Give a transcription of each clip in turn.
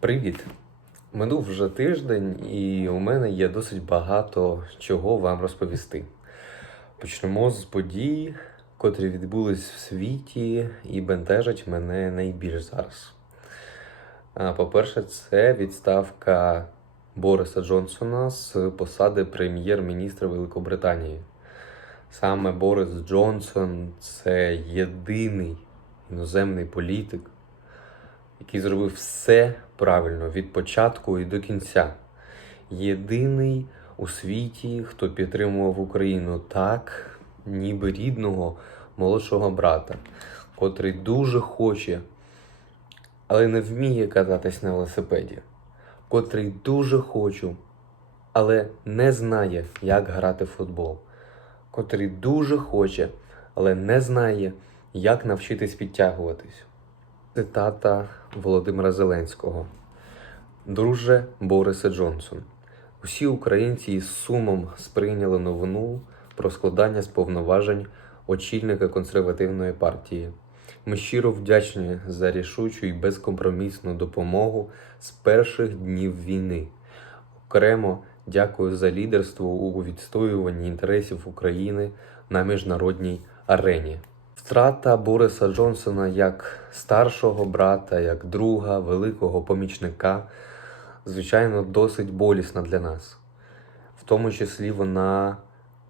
Привіт! Минув вже тиждень, і у мене є досить багато чого вам розповісти. Почнемо з подій, котрі відбулись в світі і бентежать мене найбільш зараз. По-перше, це відставка Бориса Джонсона з посади прем'єр-міністра Великобританії. Саме Борис Джонсон – це єдиний іноземний політик, який зробив все правильно від початку і до кінця. Єдиний у світі, хто підтримував Україну так, ніби рідного молодшого брата, котрий дуже хоче, але не вміє кататись на велосипеді, котрий дуже хоче, але не знає, як грати в футбол, котрий дуже хоче, але не знає, як навчитись підтягуватись. Цитата Володимира Зеленського. «Друже Борисе Джонсон, усі українці із сумом сприйняли новину про складання з повноважень очільника консервативної партії. Ми щиро вдячні за рішучу і безкомпромісну допомогу з перших днів війни. Окремо дякую за лідерство у відстоюванні інтересів України на міжнародній арені». Втрата Бориса Джонсона як старшого брата, як друга, великого помічника, звичайно, досить болісна для нас. В тому числі вона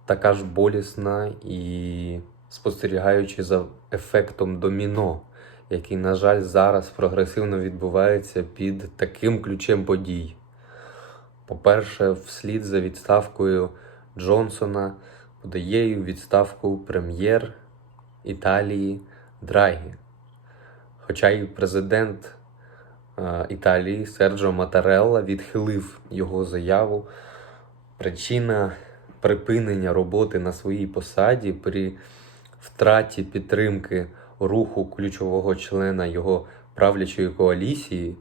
така ж болісна і спостерігаючи за ефектом доміно, який, на жаль, зараз прогресивно відбувається під таким ключем подій. По-перше, вслід за відставкою Джонсона подає у відставку прем'єр Італії Драгі. Хоча і президент Італії Серджо Матарелла відхилив його заяву, причина припинення роботи на своїй посаді при втраті підтримки руху ключового члена його правлячої коаліції,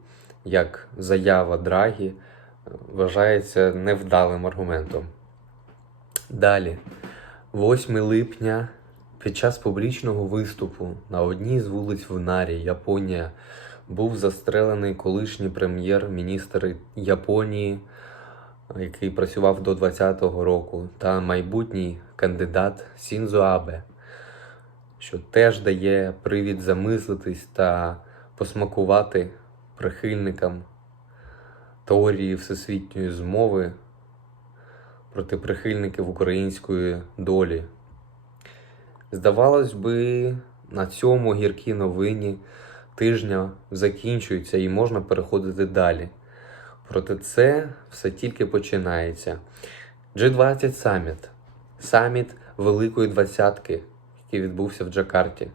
як заява Драгі, вважається невдалим аргументом. Далі, 8 липня, під час публічного виступу на одній з вулиць в Нарі, Японія, був застрелений колишній прем'єр-міністр Японії, який працював до 2020 року, та майбутній кандидат Сіндзо Абе, що теж дає привід замислитись та посмакувати прихильникам теорії всесвітньої змови проти прихильників української долі. Здавалось би, на цьому гіркі новині тижня закінчуються і можна переходити далі. Проте це все тільки починається. G20 саміт. Саміт Великої Двадцятки, який відбувся в Джакарті.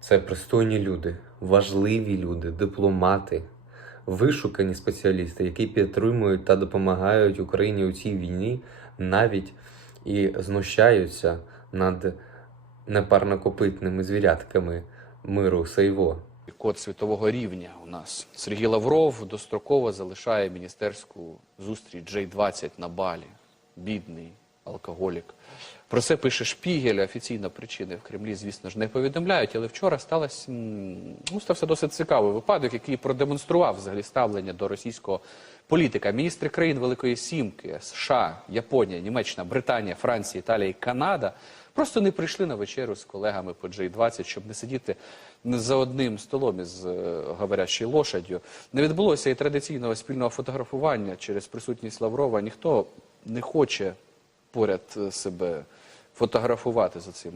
Це пристойні люди, важливі люди, дипломати, вишукані спеціалісти, які підтримують та допомагають Україні у цій війні, навіть і знущаються над непарнокопитними звірятками миру сейво. Код світового рівня у нас. Сергій Лавров достроково залишає міністерську зустріч G20 на Балі. Бідний алкоголік. Про це пише Шпігель. Офіційно причини в Кремлі, звісно ж, не повідомляють. Але вчора стався досить цікавий випадок, який продемонстрував взагалі ставлення до російського політика. Міністри країн Великої Сімки, США, Японія, Німеччина, Британія, Франція, Італія і Канада просто не прийшли на вечерю з колегами по G20, щоб не сидіти за одним столом із говорящою лошаддю. Не відбулося і традиційного спільного фотографування через присутність Лаврова. Ніхто не хоче поряд себе фотографувати за цим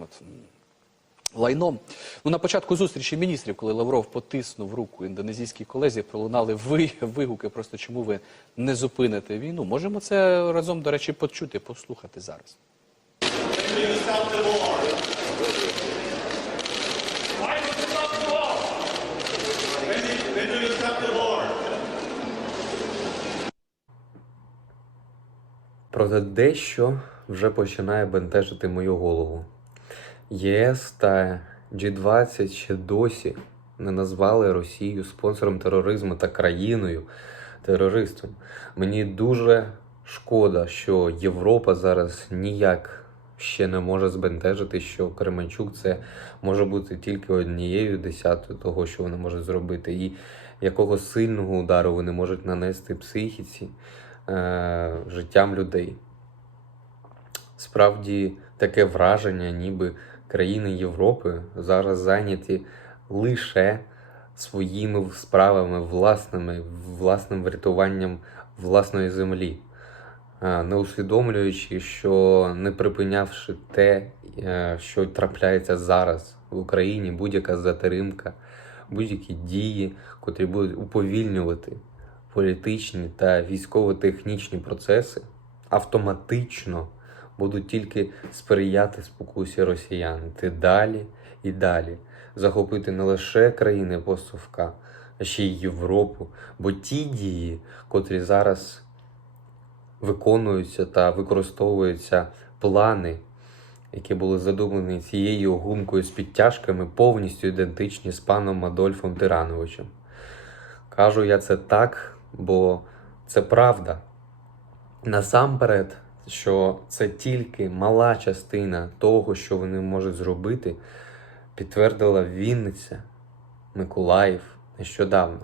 лайном. На початку зустрічі міністрів, коли Лавров потиснув руку індонезійській колезі, пролунали вигуки, просто чому ви не зупините війну. Можемо це разом, до речі, почути, послухати зараз. Проте дещо вже починає бентежити мою голову. ЄС та G20 ще досі не назвали Росію спонсором тероризму та країною-терористом. Мені дуже шкода, що Європа зараз ніяк ще не може збентежити, що Кременчук це може бути тільки однією десятою того, що вони можуть зробити. І якого сильного удару вони можуть нанести психіці, життям людей. Справді таке враження, ніби країни Європи зараз зайняті лише своїми справами власними, власним врятуванням власної землі, не усвідомлюючи, що не припинявши те, що трапляється зараз в Україні, будь-яка затримка, будь-які дії, котрі будуть уповільнювати політичні та військово-технічні процеси, автоматично будуть тільки сприяти спокусі росіян йти далі і далі, захопити не лише країни постсовка, а ще й Європу. Бо ті дії, котрі зараз виконуються та використовуються плани, які були задумані цією гумкою з підтяжками, повністю ідентичні з паном Адольфом Тирановичем. Кажу я це так, бо це правда. Насамперед, що це тільки мала частина того, що вони можуть зробити, підтвердила Вінниця, Миколаїв нещодавно.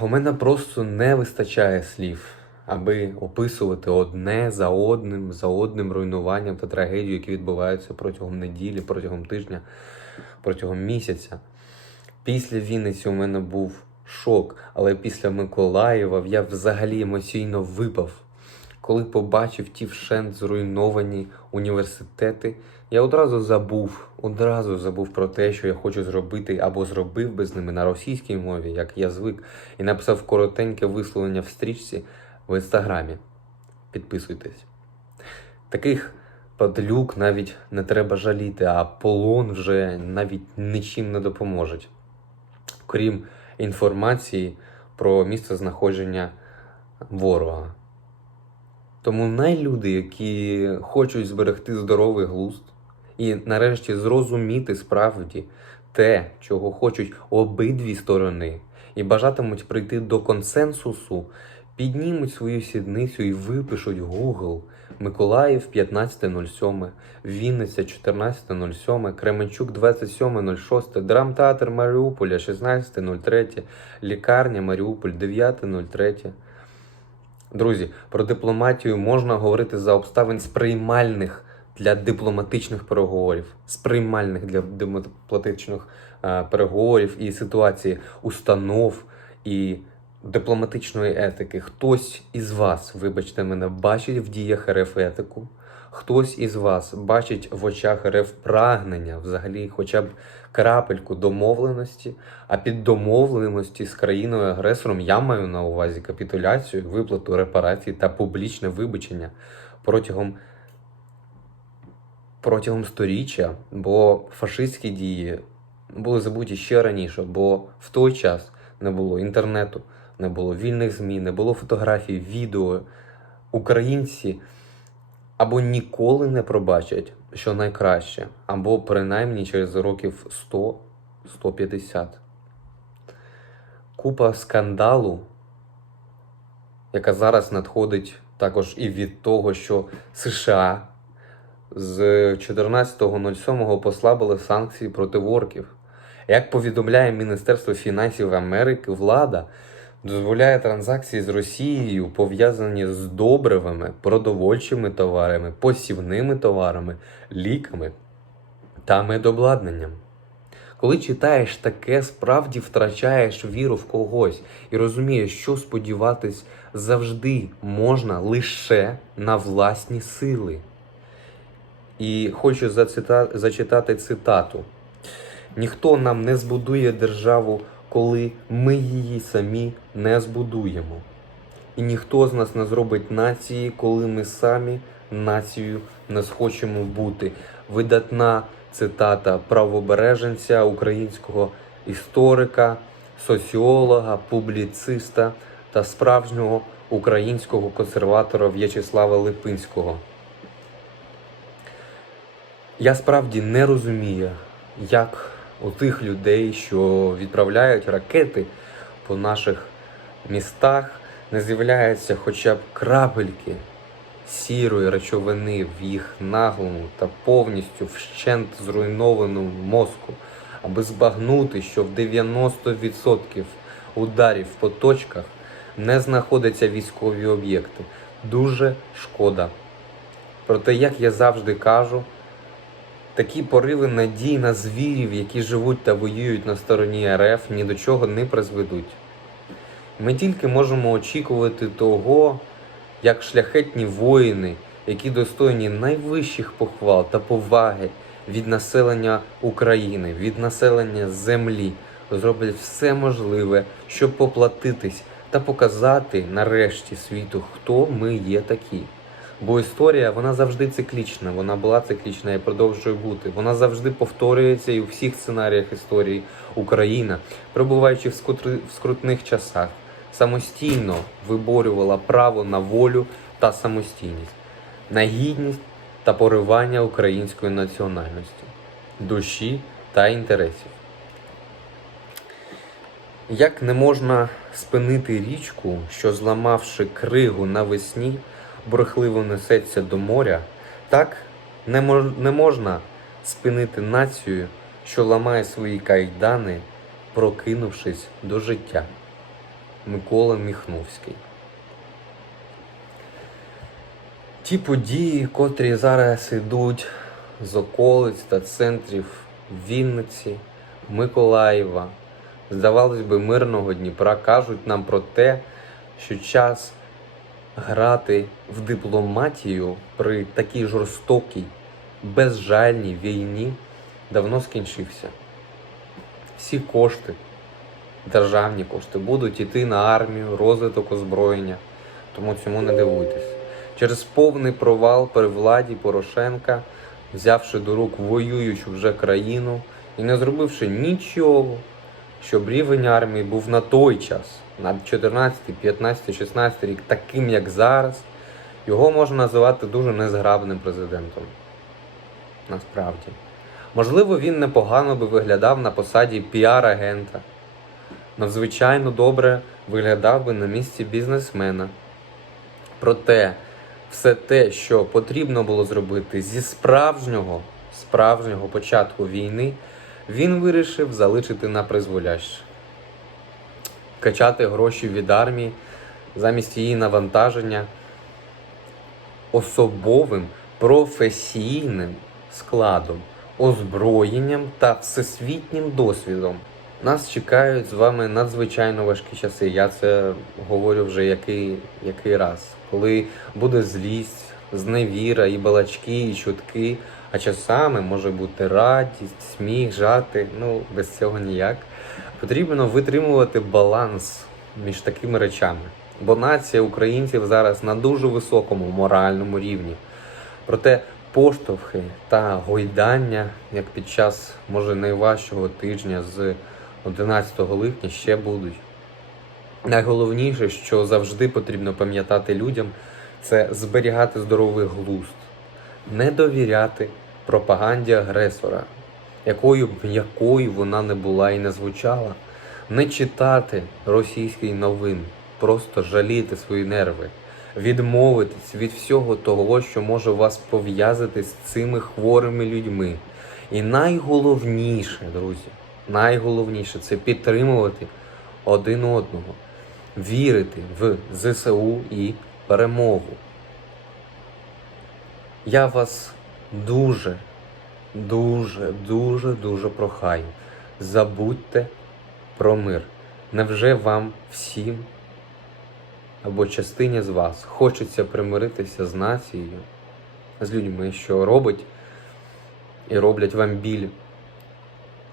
У мене просто не вистачає слів, аби описувати одне за одним руйнуванням та трагедію, які відбуваються протягом неділі, протягом тижня, протягом місяця. Після Вінниці у мене був шок, але після Миколаєва я взагалі емоційно випав. Коли побачив ті вщент зруйновані університети, я одразу забув про те, що я хочу зробити або зробив би з ними на російській мові, як я звик, і написав коротеньке висловлення в стрічці в інстаграмі. Підписуйтесь. Таких падлюк навіть не треба жаліти, а полон вже навіть нічим не допоможе. Крім інформації про місце знаходження ворога. Тому люди, які хочуть зберегти здоровий глузд і нарешті зрозуміти справді те, чого хочуть обидві сторони, і бажатимуть прийти до консенсусу, піднімуть свою сідницю і випишуть Google Миколаїв 15.07, Вінниця 14.07, Кременчук 27.06, Драмтеатр Маріуполя 16.03, лікарня Маріуполь 9.03. Друзі, про дипломатію можна говорити за обставин сприймальних для дипломатичних переговорів, і ситуації установ і дипломатичної етики. Хтось із вас, вибачте мене, бачить в діях РФ етику, хтось із вас бачить в очах РФ прагнення, взагалі хоча б крапельку домовленості, а під домовленості з країною-агресором я маю на увазі капітуляцію, виплату репарацій та публічне вибачення протягом сторіччя, бо фашистські дії були забуті ще раніше, бо в той час не було інтернету, не було вільних ЗМІ, не було фотографій, відео. Українці або ніколи не пробачать, що найкраще, або принаймні через років 100-150. Купа скандалу, яка зараз надходить також і від того, що США з 14.07 послабили санкції проти орків. Як повідомляє Міністерство фінансів Америки, влада дозволяє транзакції з Росією, пов'язані з добривами, продовольчими товарами, посівними товарами, ліками та медобладнанням. Коли читаєш таке, справді втрачаєш віру в когось і розумієш, що сподіватись завжди можна лише на власні сили. І хочу зачитати цитату. «Ніхто нам не збудує державу, коли ми її самі не збудуємо. І ніхто з нас не зробить нації, коли ми самі нацією не схочемо бути». Видатна цитата правобереженця, українського історика, соціолога, публіциста та справжнього українського консерватора В'ячеслава Липинського. Я справді не розумію, як у тих людей, що відправляють ракети по наших містах, не з'являється хоча б крапельки сірої речовини в їх наглому та повністю вщент зруйнованому мозку, аби збагнути, що в 90% ударів по точках не знаходяться військові об'єкти. Дуже шкода. Проте, як я завжди кажу, такі пориви надій на звірів, які живуть та воюють на стороні РФ, ні до чого не призведуть. Ми тільки можемо очікувати того, як шляхетні воїни, які достойні найвищих похвал та поваги від населення України, від населення землі, зроблять все можливе, щоб поплатитись та показати нарешті світу, хто ми є такі. Бо історія, вона завжди циклічна, вона була циклічна і продовжує бути. Вона завжди повторюється і у всіх сценаріях історії. Україна, перебуваючи в скрутних часах, самостійно виборювала право на волю та самостійність, на гідність та поривання української національності, душі та інтересів. Як не можна спинити річку, що, зламавши кригу навесні, бурхливо несеться до моря, так не можна спинити націю, що ламає свої кайдани, прокинувшись до життя. Микола Міхновський. Ті події, котрі зараз йдуть з околиць та центрів Вінниці, Миколаєва, здавалось би, мирного Дніпра, кажуть нам про те, що час грати в дипломатію при такій жорстокій, безжальній війні давно скінчився. Всі кошти, державні кошти, будуть йти на армію, розвиток озброєння, тому цьому не дивуйтесь. Через повний провал при владі Порошенка, взявши до рук воюючу вже країну і не зробивши нічого, щоб рівень армії був на той час, на 14, 15, 16 рік, таким як зараз, його можна називати дуже незграбним президентом. Насправді. Можливо, він непогано би виглядав на посаді піар-агента, надзвичайно добре виглядав би на місці бізнесмена. Проте, все те, що потрібно було зробити зі справжнього початку війни, він вирішив залишити на призволяще. Качати гроші від армії замість її навантаження особовим професійним складом, озброєнням та всесвітнім досвідом. Нас чекають з вами надзвичайно важкі часи. Я це говорю вже який раз. Коли буде злість, зневіра, і балачки, і чутки, а часами може бути радість, сміх, жарти. Без цього ніяк. Потрібно витримувати баланс між такими речами. Бо нація українців зараз на дуже високому моральному рівні. Проте поштовхи та гойдання, як під час, може, найважчого тижня з 11 липня, ще будуть. Найголовніше, що завжди потрібно пам'ятати людям, це зберігати здоровий глузд. Не довіряти пропаганді агресора, якою б вона не була і не звучала. Не читати російських новин, просто жаліти свої нерви. Відмовитись від всього того, що може вас пов'язати з цими хворими людьми. І найголовніше, друзі, найголовніше – це підтримувати один одного, вірити в ЗСУ і перемогу. Я вас дуже прохаю, забудьте про мир. Невже вам всім або частині з вас хочеться примиритися з нацією, з людьми, що робить і роблять вам біль,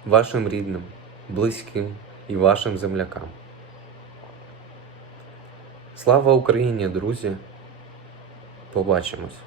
вашим рідним, близьким і вашим землякам? Слава Україні, друзі! Побачимось!